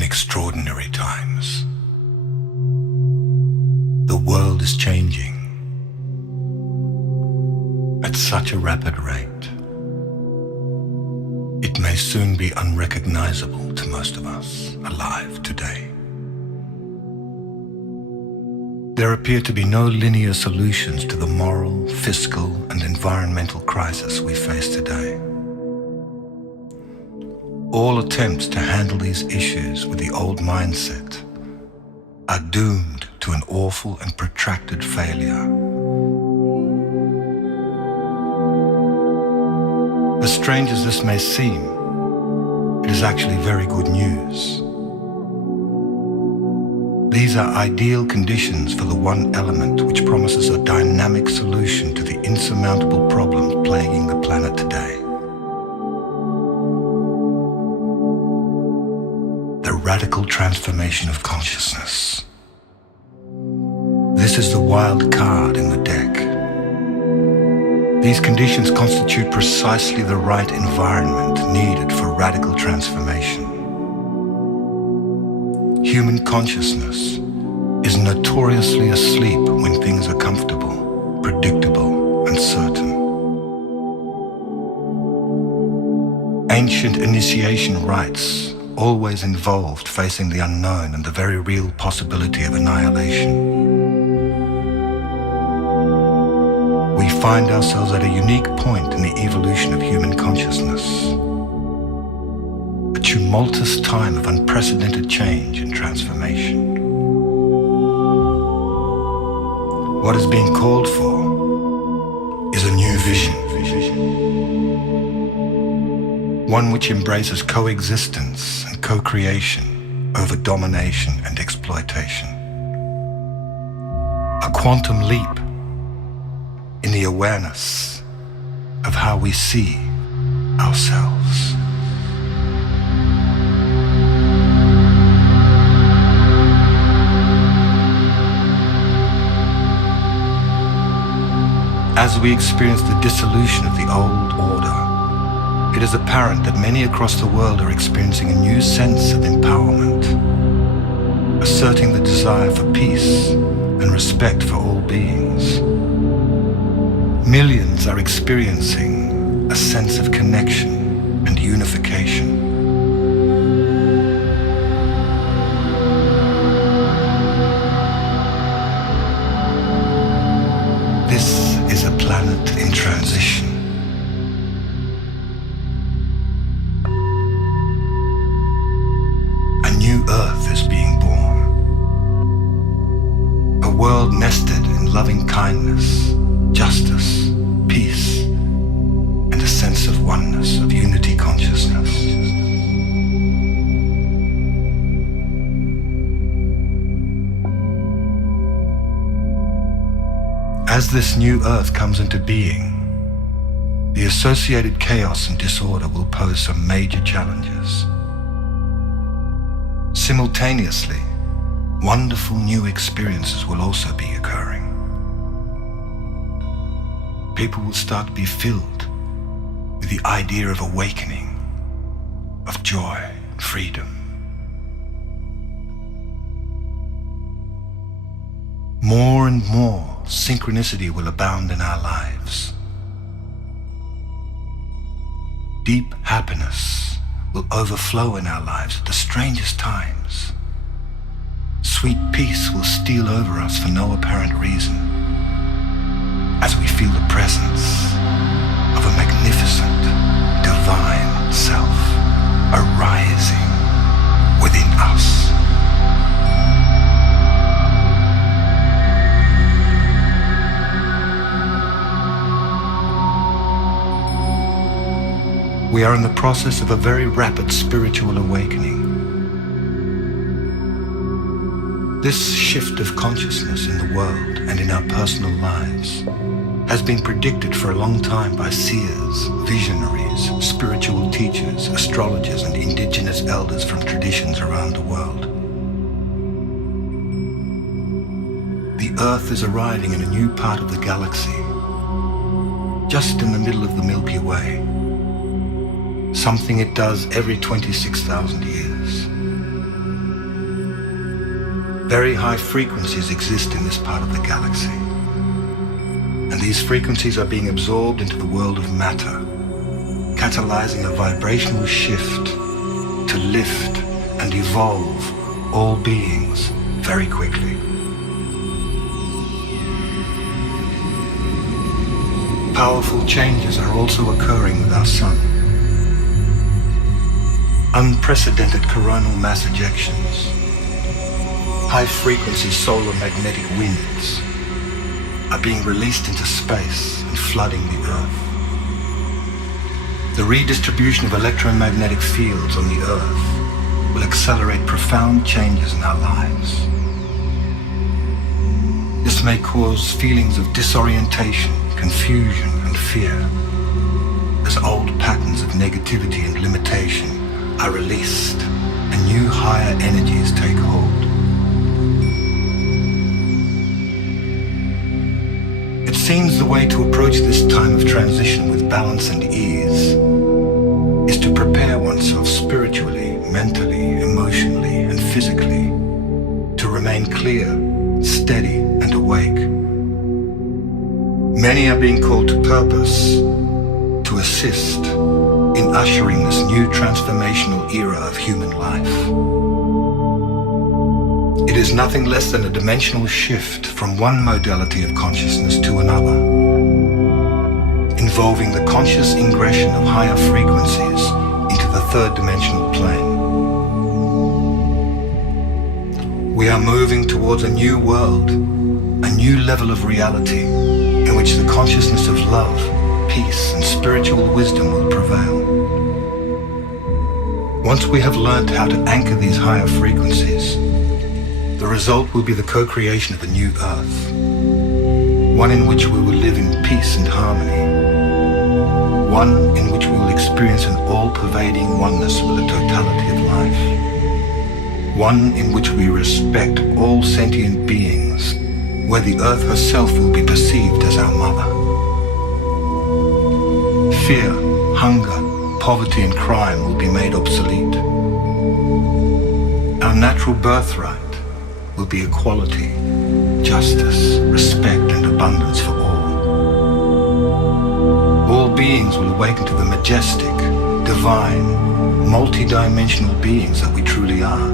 in extraordinary times. The world is changing at such a rapid rate. It may soon be unrecognizable to most of us alive today. There appear to be no linear solutions to the moral, fiscal, and environmental crisis we face today. All attempts to handle these issues with the old mindset are doomed to an awful and protracted failure. As strange as this may seem, it is actually very good news. These are ideal conditions for the one element which promises a dynamic solution to the insurmountable problems plaguing the planet today. The radical transformation of consciousness. This is the wild card in the deck. These conditions constitute precisely the right environment needed for radical transformation. Human consciousness is notoriously asleep when things are comfortable, predictable, and certain. Ancient initiation rites always involved facing the unknown and the very real possibility of annihilation. We find ourselves at a unique point in the evolution of human consciousness. A tumultuous time of unprecedented change and transformation. What is being called for is a new vision. One which embraces coexistence and co-creation over domination and exploitation. A quantum leap in the awareness of how we see ourselves. As we experience the dissolution of the old order, it is apparent that many across the world are experiencing a new sense of empowerment, asserting the desire for peace and respect for all beings. Millions are experiencing a sense of connection and unification. This is a planet in transition. A new Earth is being born. A world nested in loving kindness, justice, peace, and a sense of oneness, of unity consciousness. As this new Earth comes into being, the associated chaos and disorder will pose some major challenges. Simultaneously, wonderful new experiences will also be occurring. People will start to be filled with the idea of awakening, of joy, freedom. More and more synchronicity will abound in our lives. Deep happiness will overflow in our lives at the strangest times. Sweet peace will steal over us for no apparent reason, as we feel the presence of a magnificent, divine self arising within us. We are in the process of a very rapid spiritual awakening. This shift of consciousness in the world and in our personal lives has been predicted for a long time by seers, visionaries, spiritual teachers, astrologers, and indigenous elders from traditions around the world. The Earth is arriving in a new part of the galaxy, just in the middle of the Milky Way, something it does every 26,000 years. Very high frequencies exist in this part of the galaxy. And these frequencies are being absorbed into the world of matter, catalyzing a vibrational shift to lift and evolve all beings very quickly. Powerful changes are also occurring with our sun. Unprecedented coronal mass ejections, high-frequency solar magnetic winds are being released into space and flooding the Earth. The redistribution of electromagnetic fields on the Earth will accelerate profound changes in our lives. This may cause feelings of disorientation, confusion, and fear, as old patterns of negativity and limitation are released and new higher energies take hold. It seems the way to approach this time of transition with balance and ease is to prepare oneself spiritually, mentally, emotionally, and physically to remain clear, steady, and awake. Many are being called to purpose to assist in ushering this new transformational era of human life. It is nothing less than a dimensional shift from one modality of consciousness to another, involving the conscious ingression of higher frequencies into the third dimensional plane. We are moving towards a new world, a new level of reality in which the consciousness of love, peace, and spiritual wisdom will prevail. Once we have learned how to anchor these higher frequencies, the result will be the co-creation of a new Earth, one in which we will live in peace and harmony, one in which we will experience an all-pervading oneness with the totality of life, one in which we respect all sentient beings, where the Earth herself will be perceived as our mother. Fear, hunger, poverty, and crime will be made obsolete. Our natural birthright will be equality, justice, respect, and abundance for all. All beings will awaken to the majestic, divine, multi-dimensional beings that we truly are.